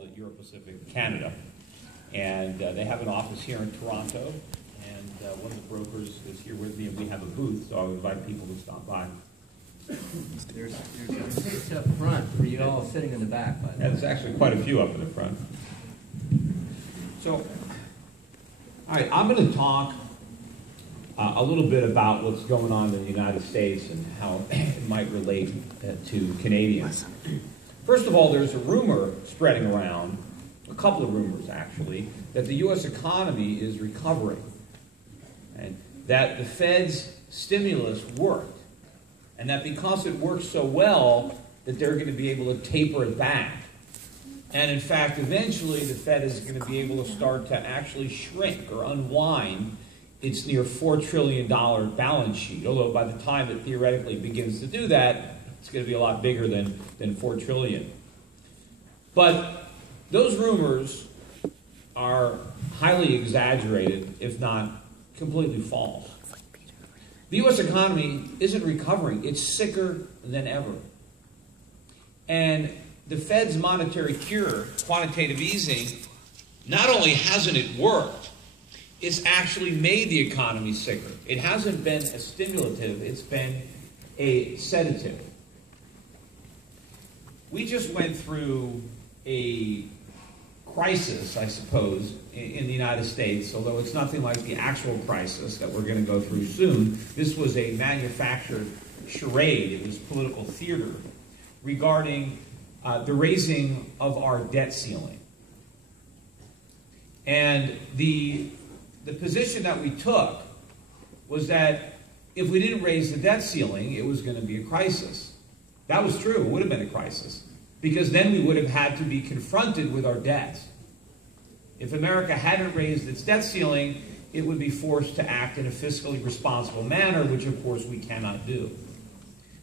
called it Euro-Pacific Canada. And they have an office here in Toronto, and one of the brokers is here with me, and we have a booth, so I would invite people to stop by. There's seats up front for you all sitting in the back. By the way. There's actually quite a few up in the front. So, all right, I'm going to talk a little bit about what's going on in the United States and how it might relate to Canadians. First of all, there's a rumor spreading around, a couple of rumors actually, that the U.S. economy is recovering and that the Fed's stimulus worked, and that because it worked so well that they're going to be able to taper it back. And in fact, eventually the Fed is going to be able to start to actually shrink or unwind its near $4 trillion balance sheet, although by the time it theoretically begins to do that, it's going to be a lot bigger than $4 trillion. But those rumors are highly exaggerated, if not completely false. The U.S. economy isn't recovering. It's sicker than ever. And the Fed's monetary cure, quantitative easing, not only hasn't it worked, it's actually made the economy sicker. It hasn't been a stimulative, it's been a sedative. We just went through a crisis, I suppose, in the United States, although it's nothing like the actual crisis that we're going to go through soon. This was a manufactured charade. It was political theater regarding the raising of our debt ceiling. And the position that we took was that if we didn't raise the debt ceiling, it was going to be a crisis. That was true. It would have been a crisis, because then we would have had to be confronted with our debts. If America hadn't raised its debt ceiling, it would be forced to act in a fiscally responsible manner, which of course we cannot do.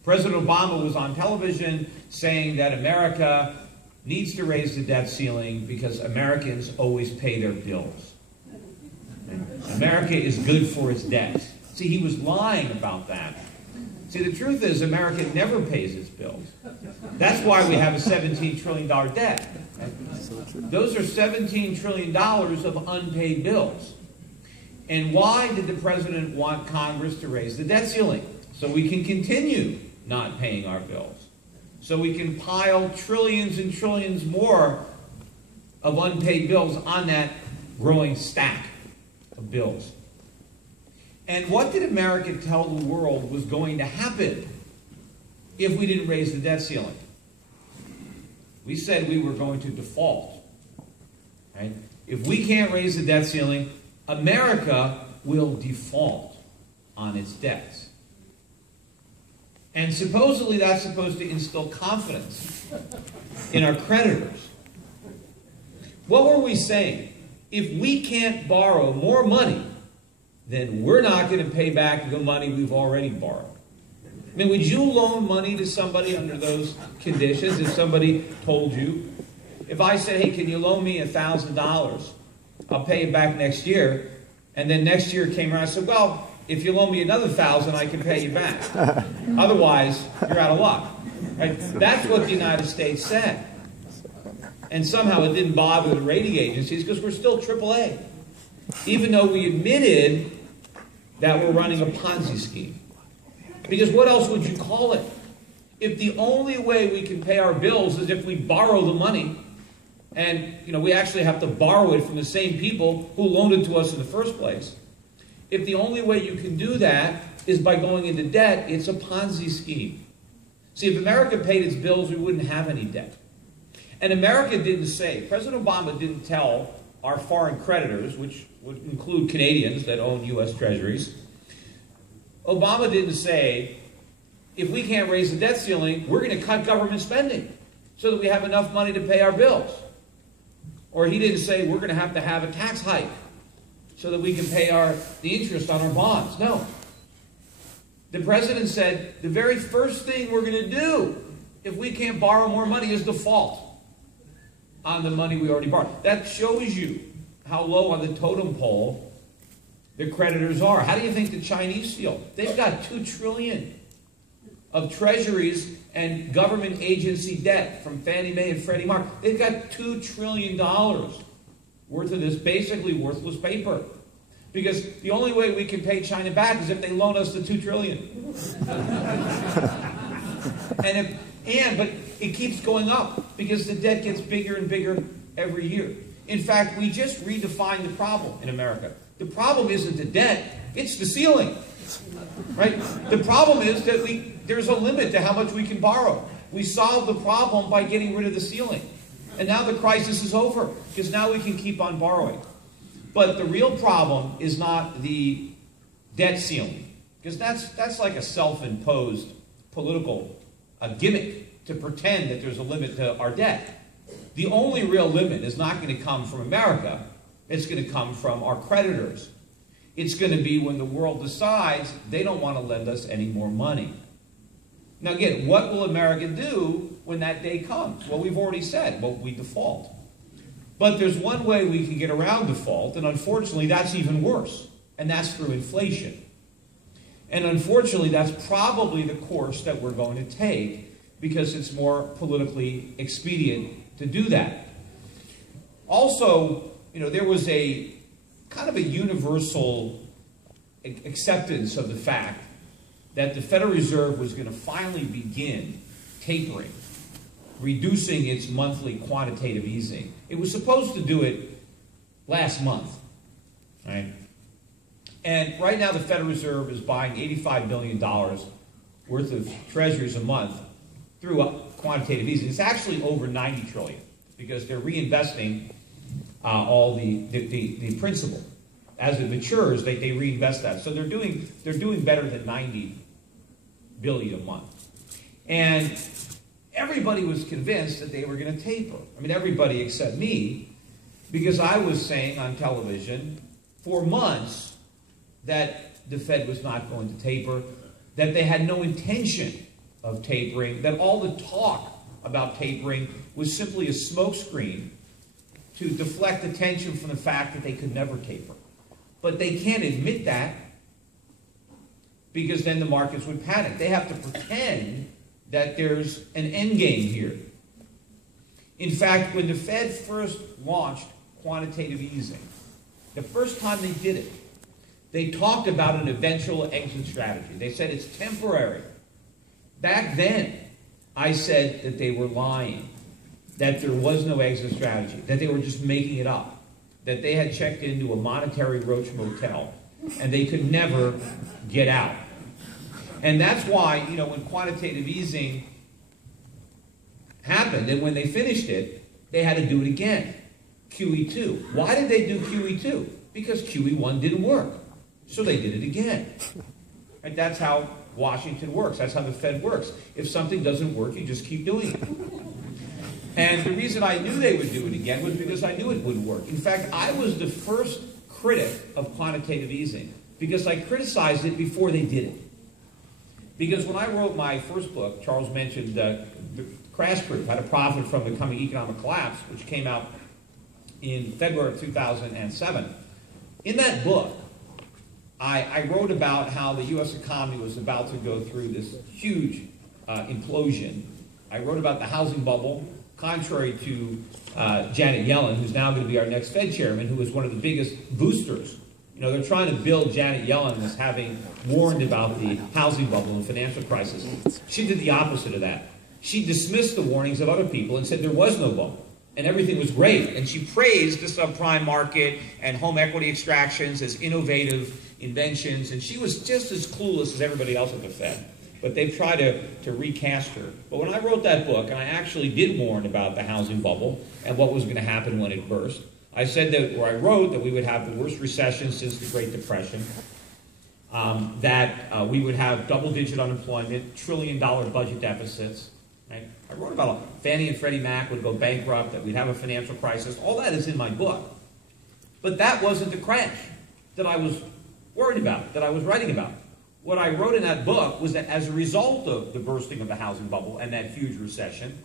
President Obama was on television saying that America needs to raise the debt ceiling because Americans always pay their bills. America is good for its debt. See, he was lying about that. See, the truth is America never pays its bills. That's why we have a $17 trillion debt. Those are $17 trillion of unpaid bills. And why did the president want Congress to raise the debt ceiling? So we can continue not paying our bills. So we can pile trillions and trillions more of unpaid bills on that growing stack of bills. And what did America tell the world was going to happen if we didn't raise the debt ceiling? We said we were going to default. Right? If we can't raise the debt ceiling, America will default on its debts. And supposedly that's supposed to instill confidence in our creditors. What were we saying? If we can't borrow more money, then we're not going to pay back the money we've already borrowed. I mean, would you loan money to somebody under those conditions if somebody told you? If I said, hey, can you loan me $1,000? I'll pay it back next year. And then next year came around and said, well, if you loan me another $1,000, I can pay you back. Otherwise, you're out of luck. Right? That's what the United States said. And somehow it didn't bother the rating agencies because we're still AAA. Even though we admitted that we're running a Ponzi scheme. Because what else would you call it? If the only way we can pay our bills is if we borrow the money, and we actually have to borrow it from the same people who loaned it to us in the first place. If the only way you can do that is by going into debt, it's a Ponzi scheme. See, if America paid its bills, we wouldn't have any debt. And America didn't say, President Obama didn't tell our foreign creditors, which would include Canadians that own U.S. treasuries, Obama didn't say, if we can't raise the debt ceiling, we're going to cut government spending so that we have enough money to pay our bills. Or he didn't say, we're going to have a tax hike so that we can pay the interest on our bonds. No. The president said, the very first thing we're going to do if we can't borrow more money is default on the money we already borrowed. That shows you how low on the totem pole the creditors are. How do you think the Chinese feel? They've got $2 trillion of treasuries and government agency debt from Fannie Mae and Freddie Mac. They've got $2 trillion worth of this basically worthless paper. Because the only way we can pay China back is if they loan us the $2 trillion. But it keeps going up because the debt gets bigger and bigger every year. In fact, we just redefined the problem in America. The problem isn't the debt, it's the ceiling. Right? The problem is that there's a limit to how much we can borrow. We solved the problem by getting rid of the ceiling. And now the crisis is over, because now we can keep on borrowing. But the real problem is not the debt ceiling, because that's like a self-imposed political gimmick to pretend that there's a limit to our debt. The only real limit is not going to come from America. It's going to come from our creditors. It's going to be when the world decides they don't want to lend us any more money. Now again, what will America do when that day comes? Well, we've already said, well, we default. But there's one way we can get around default, and unfortunately that's even worse, and that's through inflation. And unfortunately that's probably the course that we're going to take, because it's more politically expedient to do that. Also, there was a kind of a universal acceptance of the fact that the Federal Reserve was going to finally begin tapering, reducing its monthly quantitative easing. It was supposed to do it last month, right? And right now the Federal Reserve is buying $85 billion worth of treasuries a month through quantitative easing. It's actually over $90 trillion, because they're reinvesting all the principal. As it matures, they reinvest that. So they're doing better than $90 billion a month. And everybody was convinced that they were going to taper. I mean, everybody except me, because I was saying on television for months that the Fed was not going to taper, that they had no intention of tapering, that all the talk about tapering was simply a smokescreen to deflect attention from the fact that they could never taper. But they can't admit that, because then the markets would panic. They have to pretend that there's an end game here. In fact, when the Fed first launched quantitative easing, the first time they did it, they talked about an eventual exit strategy. They said it's temporary. Back then, I said that they were lying, that there was no exit strategy, that they were just making it up, that they had checked into a monetary roach motel, and they could never get out. And that's why, when quantitative easing happened, and when they finished it, they had to do it again, QE2. Why did they do QE2? Because QE1 didn't work. So they did it again. Right? That's how Washington works. That's how the Fed works. If something doesn't work, you just keep doing it. And the reason I knew they would do it again was because I knew it wouldn't work. In fact, I was the first critic of quantitative easing, because I criticized it before they did it. Because when I wrote my first book, Charles mentioned the Crash Proof, How to Profit from the Coming Economic Collapse, which came out in February of 2007. In that book, I wrote about how the U.S. economy was about to go through this huge implosion. I wrote about the housing bubble, contrary to Janet Yellen, who's now going to be our next Fed chairman, who was one of the biggest boosters. They're trying to build Janet Yellen as having warned about the housing bubble and financial crisis. She did the opposite of that. She dismissed the warnings of other people and said there was no bubble, and everything was great. And she praised the subprime market and home equity extractions as innovative inventions, and she was just as clueless as everybody else at the Fed. But they've tried to recast her. But when I wrote that book, and I actually did warn about the housing bubble and what was going to happen when it burst, I said that, or I wrote that we would have the worst recession since the Great Depression, that we would have double-digit unemployment, trillion-dollar budget deficits. Right? I wrote about Fannie and Freddie Mac would go bankrupt, that we'd have a financial crisis. All that is in my book. But that wasn't the crash that I was worried about, that I was writing about. What I wrote in that book was that as a result of the bursting of the housing bubble and that huge recession,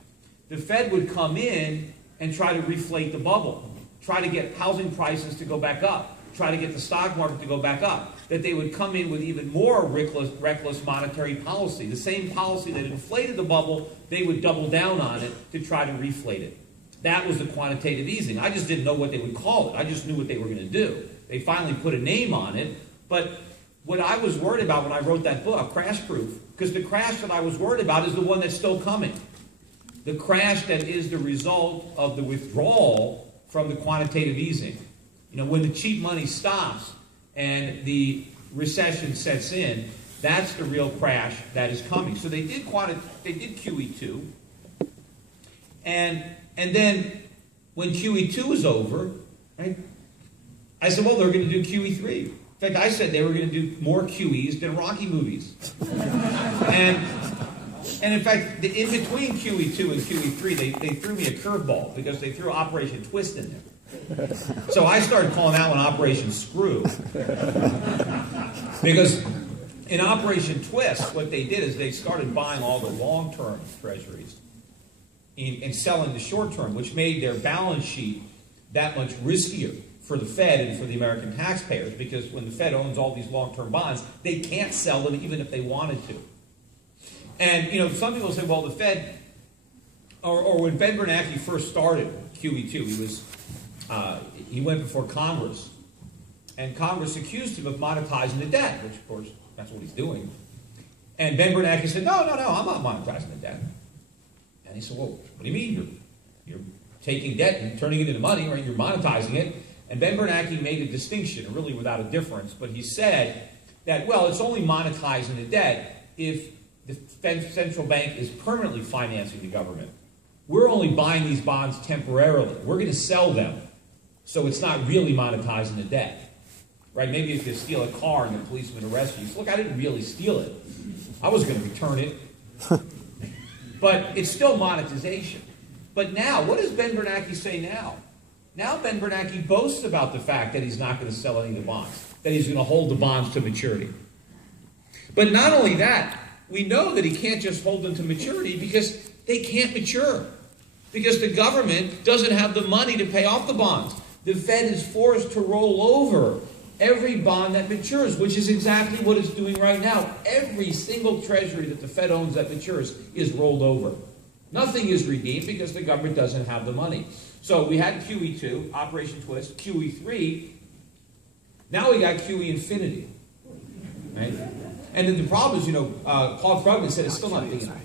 the Fed would come in and try to reflate the bubble, try to get housing prices to go back up, try to get the stock market to go back up. that they would come in with even more reckless monetary policy. The same policy that inflated the bubble, they would double down on it to try to reflate it. That was the quantitative easing. I just didn't know what they would call it. I just knew what they were going to do. They finally put a name on it. But what I was worried about when I wrote that book, Crash Proof, because the crash that I was worried about is the one that's still coming. The crash that is the result of the withdrawal from the quantitative easing. You know, when the cheap money stops and the recession sets in, that's the real crash that is coming. So they did QE2, and then when QE2 was over, right, I said, well, they're going to do QE3. In fact, I said they were going to do more QEs than Rocky movies. and in fact, in between QE2 and QE3, they threw me a curveball because they threw Operation Twist in there. So I started calling that one Operation Screw. Because in Operation Twist, what they did is they started buying all the long-term treasuries and selling the short-term, which made their balance sheet that much riskier for the Fed and for the American taxpayers, because when the Fed owns all these long-term bonds, they can't sell them even if they wanted to. And, you know, some people say, well, the Fed, or when Ben Bernanke first started QE2, he went before Congress, and Congress accused him of monetizing the debt, which, of course, that's what he's doing. And Ben Bernanke said, no, I'm not monetizing the debt. And he said, well, what do you mean? You're taking debt and turning it into money, right? You're monetizing it. And Ben Bernanke made a distinction, really without a difference, but he said that, well, it's only monetizing the debt if the central bank is permanently financing the government. We're only buying these bonds temporarily. We're going to sell them, so it's not really monetizing the debt. Right? Maybe if you steal a car and the policeman arrests you, look, I didn't really steal it. I was going to return it. But it's still monetization. But now, what does Ben Bernanke say now? Now Ben Bernanke boasts about the fact that he's not going to sell any of the bonds, that he's going to hold the bonds to maturity. But not only that, we know that he can't just hold them to maturity because they can't mature. Because the government doesn't have the money to pay off the bonds. The Fed is forced to roll over every bond that matures, which is exactly what it's doing right now. Every single treasury that the Fed owns that matures is rolled over. Nothing is redeemed because the government doesn't have the money. So we had QE2, Operation Twist, QE3. Now we got QE infinity. Right? And then the problem is, you know, Paul Krugman said it's still not big enough.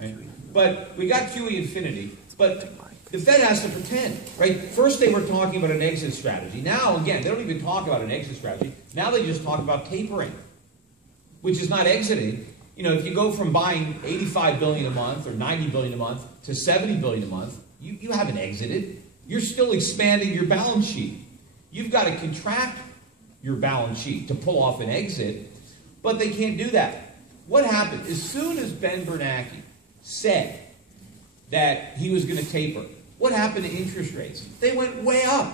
Right? But we got QE infinity. But the Fed has to pretend, right? First they were talking about an exit strategy. Now, again, they don't even talk about an exit strategy. Now they just talk about tapering, which is not exiting. You know, if you go from buying $85 billion a month or $90 billion a month to $70 billion a month, you haven't exited. You're still expanding your balance sheet. You've got to contract your balance sheet to pull off an exit, but they can't do that. What happened? As soon as Ben Bernanke said that he was going to taper, what happened to interest rates? They went way up.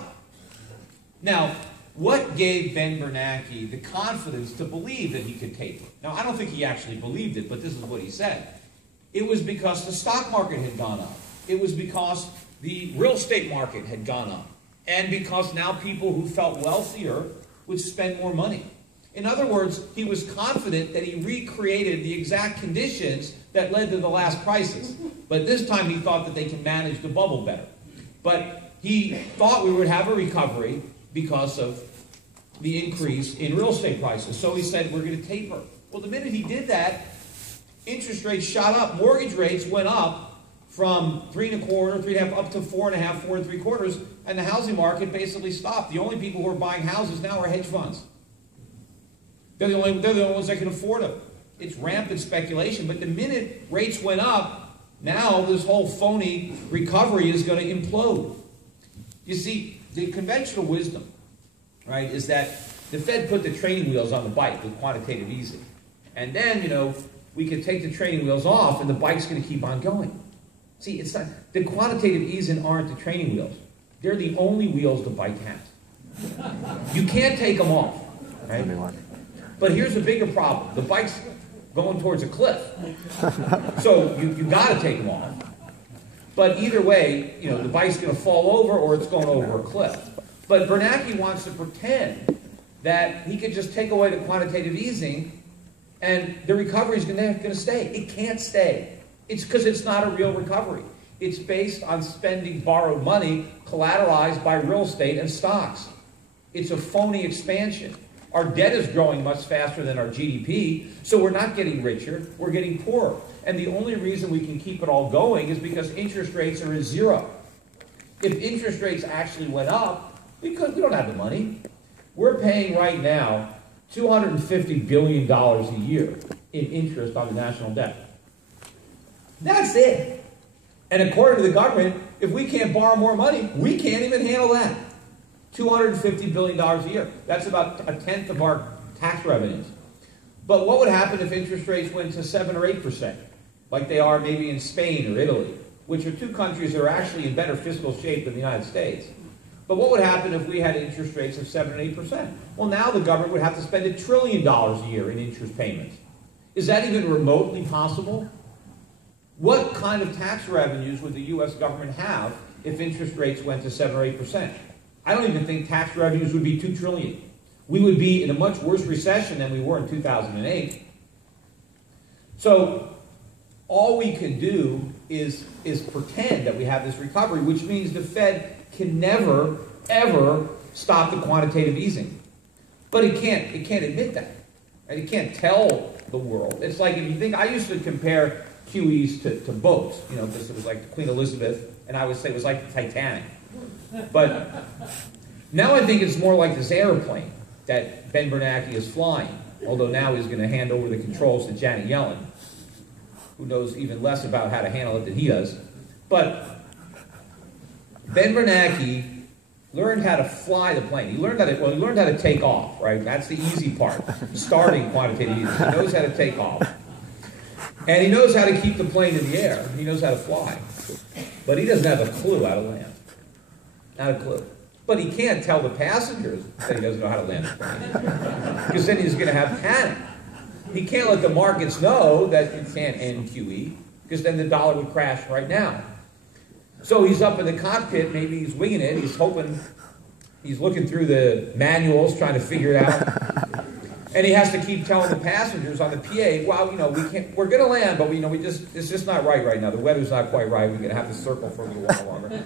Now, what gave Ben Bernanke the confidence to believe that he could taper? Now, I don't think he actually believed it, but this is what he said. It was because the stock market had gone up. It was because the real estate market had gone up. And because now people who felt wealthier would spend more money. In other words, he was confident that he recreated the exact conditions that led to the last crisis. But this time he thought that they can manage the bubble better. But he thought we would have a recovery because of the increase in real estate prices. So he said, we're going to taper. Well, the minute he did that, interest rates shot up. Mortgage rates went up from 3.25%, 3.5%, up to 4.5%, 4.75%, and the housing market basically stopped. The only people who are buying houses now are hedge funds. They're the only ones that can afford them. It's rampant speculation, but the minute rates went up, now this whole phony recovery is going to implode. You see, the conventional wisdom, right, is that the Fed put the training wheels on the bike with quantitative easing. And then, you know, we can take the training wheels off and the bike's going to keep on going. See, it's not, the quantitative easing aren't the training wheels. They're the only wheels the bike has. You can't take them off, right? But here's a bigger problem. The bike's going towards a cliff. So you got to take them off. But either way, you know, the bike's going to fall over or it's going over a cliff. But Bernanke wants to pretend that he could just take away the quantitative easing and the recovery is going to stay. It can't stay. It's because it's not a real recovery. It's based on spending borrowed money collateralized by real estate and stocks. It's a phony expansion. Our debt is growing much faster than our GDP, so we're not getting richer, we're getting poorer. And the only reason we can keep it all going is because interest rates are at zero. If interest rates actually went up, we don't have the money. We're paying right now $250 billion a year in interest on the national debt. That's it. And according to the government, if we can't borrow more money, we can't even handle that. $250 billion a year. That's about a tenth of our tax revenues. But what would happen if interest rates went to 7 or 8%, like they are maybe in Spain or Italy, which are two countries that are actually in better fiscal shape than the United States? But what would happen if we had interest rates of 7 and 8%? Well, now the government would have to spend $1 trillion a year in interest payments. Is that even remotely possible? What kind of tax revenues would the U.S. government have if interest rates went to 7 or 8%? I don't even think tax revenues would be $2 trillion. We would be in a much worse recession than we were in 2008. So all we can do is pretend that we have this recovery, which means the Fed can never, ever stop the quantitative easing. But it can't admit that. Right? It can't tell the world. It's like, if you think, I used to compare QEs to boats, you know, because it was like Queen Elizabeth, and I would say it was like the Titanic. But now I think it's more like this airplane that Ben Bernanke is flying, although now he's going to hand over the controls to Janet Yellen, who knows even less about how to handle it than he does. But Ben Bernanke learned how to fly the plane. He learned how to take off, right? That's the easy part, starting quantitative easing. He knows how to take off. And he knows how to keep the plane in the air. He knows how to fly. But he doesn't have a clue how to land. Not a clue. But he can't tell the passengers that he doesn't know how to land the plane. Because then he's going to have panic. He can't let the markets know that you can't end QE, because then the dollar would crash right now. So he's up in the cockpit, maybe he's winging it, he's hoping, he's looking through the manuals, trying to figure it out. And he has to keep telling the passengers on the PA, well, you know, we're going to land, but it's just not right now. The weather's not quite right. We're going to have to circle for a little while longer.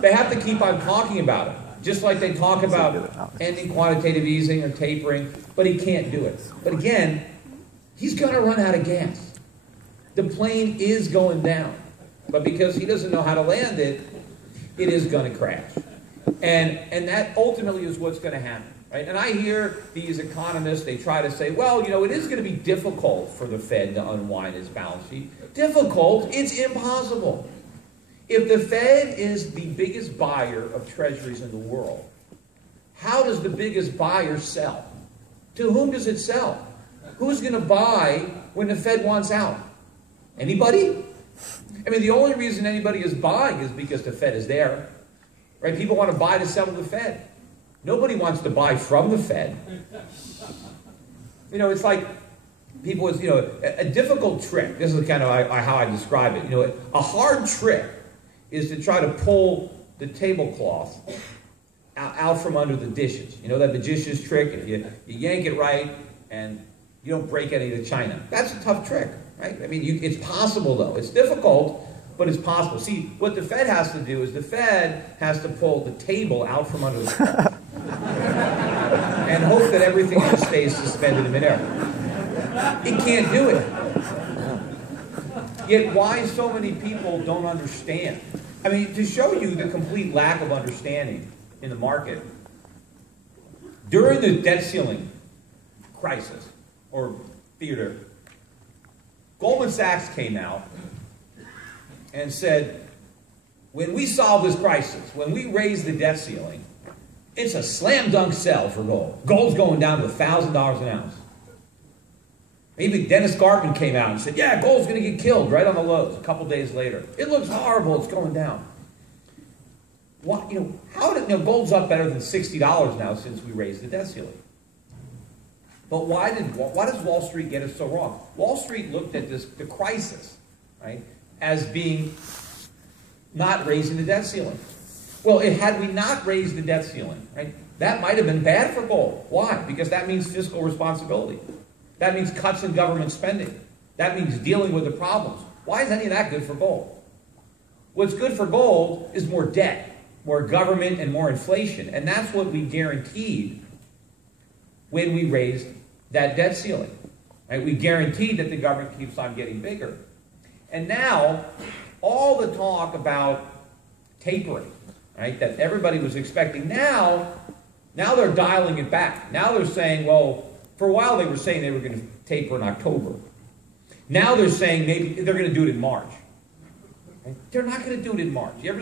They have to keep on talking about it, just like they talk about ending quantitative easing or tapering, but he can't do it. But again, he's going to run out of gas. The plane is going down, but because he doesn't know how to land it, it is going to crash. And that ultimately is what's going to happen. Right? And I hear these economists, they try to say, well, you know, it is going to be difficult for the Fed to unwind its balance sheet. Difficult? It's impossible. If the Fed is the biggest buyer of treasuries in the world, how does the biggest buyer sell? To whom does it sell? Who's going to buy when the Fed wants out? Anybody? I mean, the only reason anybody is buying is because the Fed is there. Right? People want to buy to sell to the Fed. Nobody wants to buy from the Fed. You know, it's like people, you know, a difficult trick. This is kind of how I describe it. You know, a hard trick is to try to pull the tablecloth out from under the dishes. You know, that magician's trick, if you yank it right and you don't break any of the china. That's a tough trick, right? I mean, it's possible, though. It's difficult, but it's possible. See, what the Fed has to do is the Fed has to pull the table out from under the cloth and hope that everything else stays suspended in midair. It can't do it. Yet why so many people don't understand? I mean, to show you the complete lack of understanding in the market, during the debt ceiling crisis, or theater, Goldman Sachs came out and said, when we solve this crisis, when we raise the debt ceiling, it's a slam dunk sell for gold. Gold's going down to $1,000 an ounce. Maybe Dennis Gartman came out and said, yeah, gold's going to get killed right on the lows a couple days later. It looks horrible, it's going down. What, you know, gold's up better than $60 now since we raised the debt ceiling. But why does Wall Street get it so wrong? Wall Street looked at the crisis, right, as being not raising the debt ceiling. Well, had we not raised the debt ceiling, right, That might have been bad for gold. Why? Because that means fiscal responsibility. That means cuts in government spending. That means dealing with the problems. Why is any of that good for gold? What's good for gold is more debt, more government, and more inflation. And that's what we guaranteed when we raised that debt ceiling. Right? We guaranteed that the government keeps on getting bigger. And now, all the talk about tapering, right, that everybody was expecting, now they're dialing it back. Now they're saying, well, for a while they were saying they were going to taper in October. Now they're saying maybe they're going to do it in March. Right? They're not going to do it in March. You ever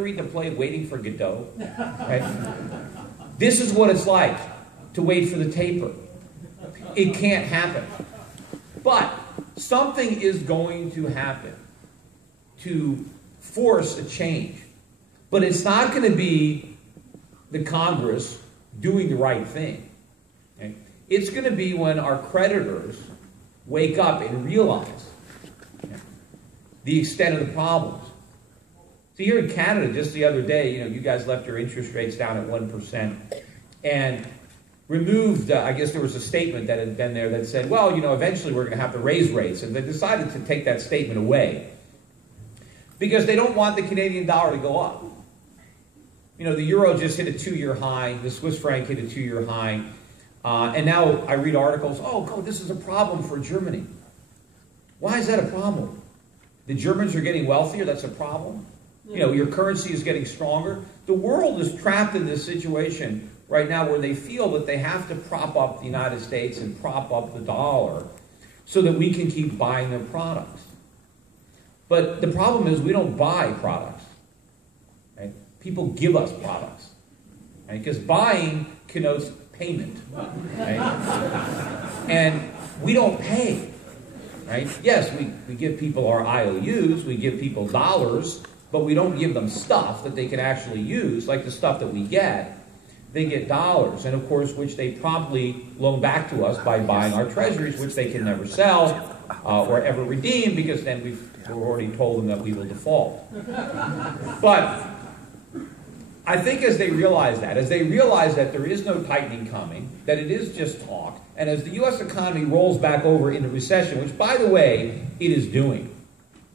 read the play Waiting for Godot? Right? This is what it's like to wait for the taper. It can't happen. But something is going to happen to force a change. But it's not going to be the Congress doing the right thing. Okay? It's going to be when our creditors wake up and realize the extent of the problems. So here in Canada, just the other day, you guys left your interest rates down at 1% and removed, I guess there was a statement that had been there that said, well, eventually we're going to have to raise rates. And they decided to take that statement away because they don't want the Canadian dollar to go up. The euro just hit a 2-year high. The Swiss franc hit a 2-year high. And now I read articles, oh, this is a problem for Germany. Why is that a problem? The Germans are getting wealthier, that's a problem. Your currency is getting stronger. The world is trapped in this situation right now where they feel that they have to prop up the United States and prop up the dollar so that we can keep buying their products. But the problem is we don't buy products. Right? People give us products. Right? Because buying connotes payment. Right? And we don't pay. Right? Yes, we give people our IOUs, we give people dollars, but we don't give them stuff that they can actually use, like the stuff that we get. They get dollars, and of course, which they promptly loan back to us by buying our treasuries, which they can never sell or ever redeem, because then we've already told them that we will default. But I think as they realize that there is no tightening coming, that it is just talk, and as the U.S. economy rolls back over into recession, which, by the way, it is doing,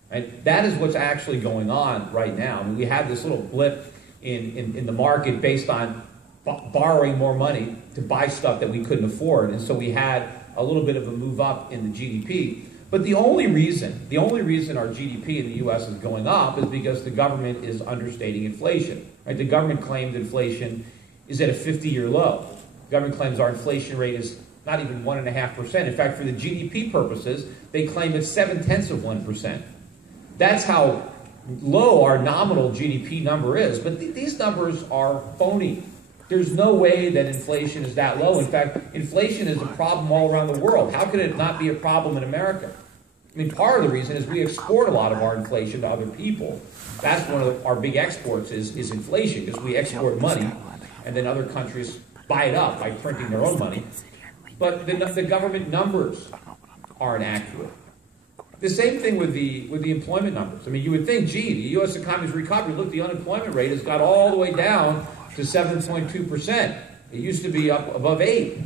right? That is what's actually going on right now. I mean, we had this little blip in the market based on borrowing more money to buy stuff that we couldn't afford, and so we had a little bit of a move up in the GDP. But the only reason our GDP in the U.S. is going up is because the government is understating inflation. Right? The government claimed inflation is at a 50-year low. The government claims our inflation rate is not even 1.5%. In fact, for the GDP purposes, they claim it's 0.7%. That's how low our nominal GDP number is. But these numbers are phony. There's no way that inflation is that low. In fact, inflation is a problem all around the world. How could it not be a problem in America? I mean, part of the reason is we export a lot of our inflation to other people. That's one of our big exports is inflation, because we export money, and then other countries buy it up by printing their own money. But the government numbers aren't accurate. The same thing with the employment numbers. I mean, you would think, gee, the U.S. economy's recovered. Look, the unemployment rate has got all the way down to 7.2%. It used to be up above 8%.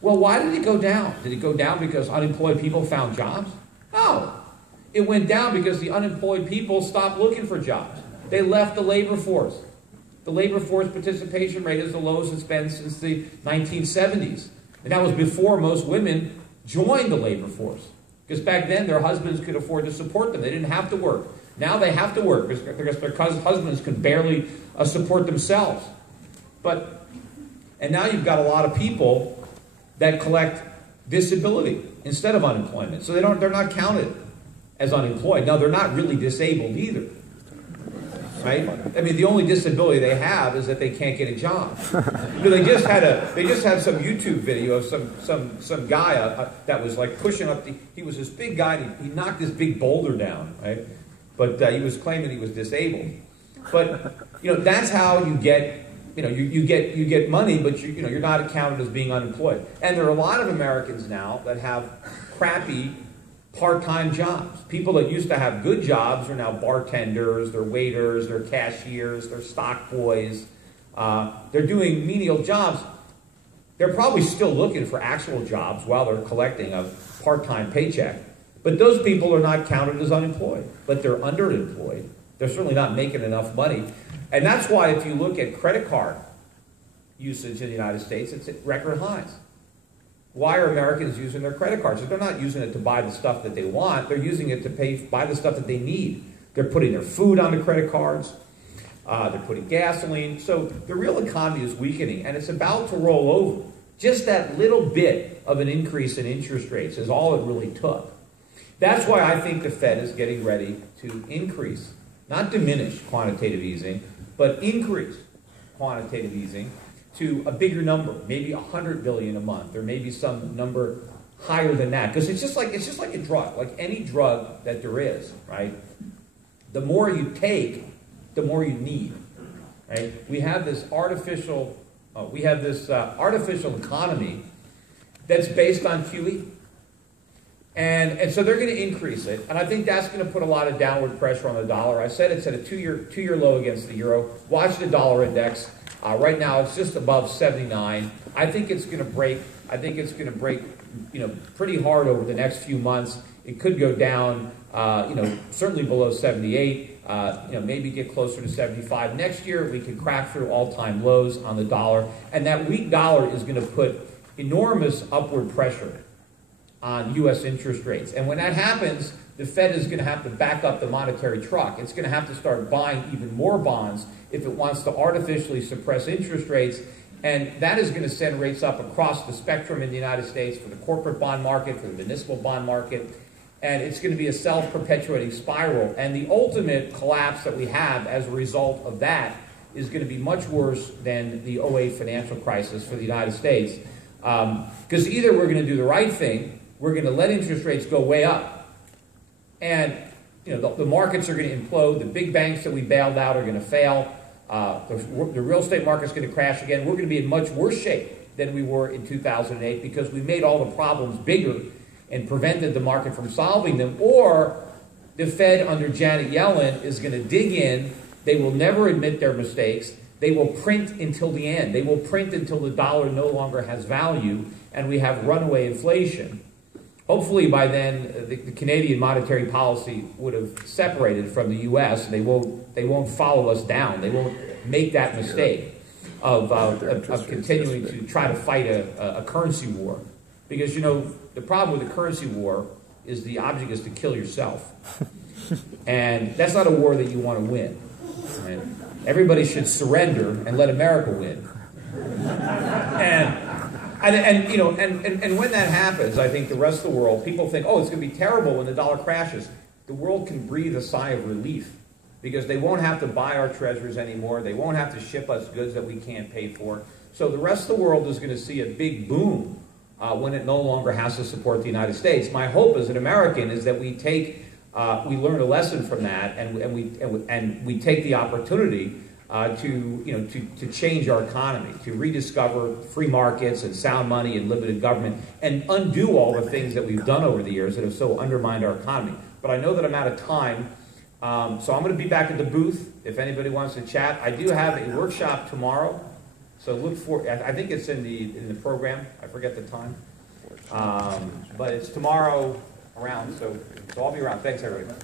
Well, why did it go down? Did it go down because unemployed people found jobs? No. It went down because the unemployed people stopped looking for jobs. They left the labor force. The labor force participation rate is the lowest it's been since the 1970s. And that was before most women joined the labor force. Because back then, their husbands could afford to support them. They didn't have to work. Now they have to work because their husbands can barely support themselves. And now you've got a lot of people that collect disability instead of unemployment. So they're not counted as unemployed. Now, they're not really disabled either. Right? I mean, the only disability they have is that they can't get a job. They just had some YouTube video of some guy that was like pushing up he was this big guy, and he knocked this big boulder down, right? But he was claiming he was disabled. But that's how you get you get money, but you're not counted as being unemployed. And there are a lot of Americans now that have crappy part-time jobs. People that used to have good jobs are now bartenders, they're waiters, they're cashiers, they're stock boys. They're doing menial jobs. They're probably still looking for actual jobs while they're collecting a part-time paycheck. But those people are not counted as unemployed, but they're underemployed. They're certainly not making enough money. And that's why if you look at credit card usage in the United States, it's at record highs. Why are Americans using their credit cards? They're not using it to buy the stuff that they want. They're using it to buy the stuff that they need. They're putting their food on the credit cards. They're putting gasoline. So the real economy is weakening, and it's about to roll over. Just that little bit of an increase in interest rates is all it really took. That's why I think the Fed is getting ready to increase, not diminish quantitative easing, but increase quantitative easing to a bigger number, maybe $100 billion a month, or maybe some number higher than that. Because it's just like a drug, like any drug that there is, right? The more you take, the more you need, right? We have this artificial economy that's based on QE. And so they're going to increase it, and I think that's going to put a lot of downward pressure on the dollar. I said it's at a two-year low against the euro. Watch the dollar index. Right now, it's just above 79. I think it's going to break. I think it's going to break, pretty hard over the next few months. It could go down, certainly below 78. Maybe get closer to 75. Next year, we could crack through all-time lows on the dollar, and that weak dollar is going to put enormous upward pressure on U.S. interest rates. And when that happens, the Fed is going to have to back up the monetary truck. It's going to have to start buying even more bonds if it wants to artificially suppress interest rates. And that is going to send rates up across the spectrum in the United States for the corporate bond market, for the municipal bond market. And it's going to be a self-perpetuating spiral. And the ultimate collapse that we have as a result of that is going to be much worse than the '08 financial crisis for the United States. Because either we're going to do the right thing, we're going to let interest rates go way up, and the markets are going to implode. The big banks that we bailed out are going to fail. The real estate market's going to crash again. We're going to be in much worse shape than we were in 2008 because we made all the problems bigger and prevented the market from solving them. Or the Fed under Janet Yellen is going to dig in. They will never admit their mistakes. They will print until the end. They will print until the dollar no longer has value and we have runaway inflation. Hopefully by then the Canadian monetary policy would have separated from the U.S. They won't follow us down. They won't make that mistake of continuing to try to fight a currency war. Because, the problem with the currency war is the object is to kill yourself. And that's not a war that you want to win. Right? Everybody should surrender and let America win. And when that happens, I think the rest of the world, people think, oh, it's going to be terrible when the dollar crashes. The world can breathe a sigh of relief because they won't have to buy our treasuries anymore. They won't have to ship us goods that we can't pay for. So the rest of the world is going to see a big boom when it no longer has to support the United States. My hope as an American is that we learn a lesson from that, and we take the opportunity to change our economy, to rediscover free markets and sound money and limited government, and undo all the things that we've done over the years that have so undermined our economy. But I know that I'm out of time, so I'm going to be back at the booth if anybody wants to chat. I do have a workshop tomorrow, so look for. I think it's in the program. I forget the time, but it's tomorrow around. So I'll be around. Thanks, everybody.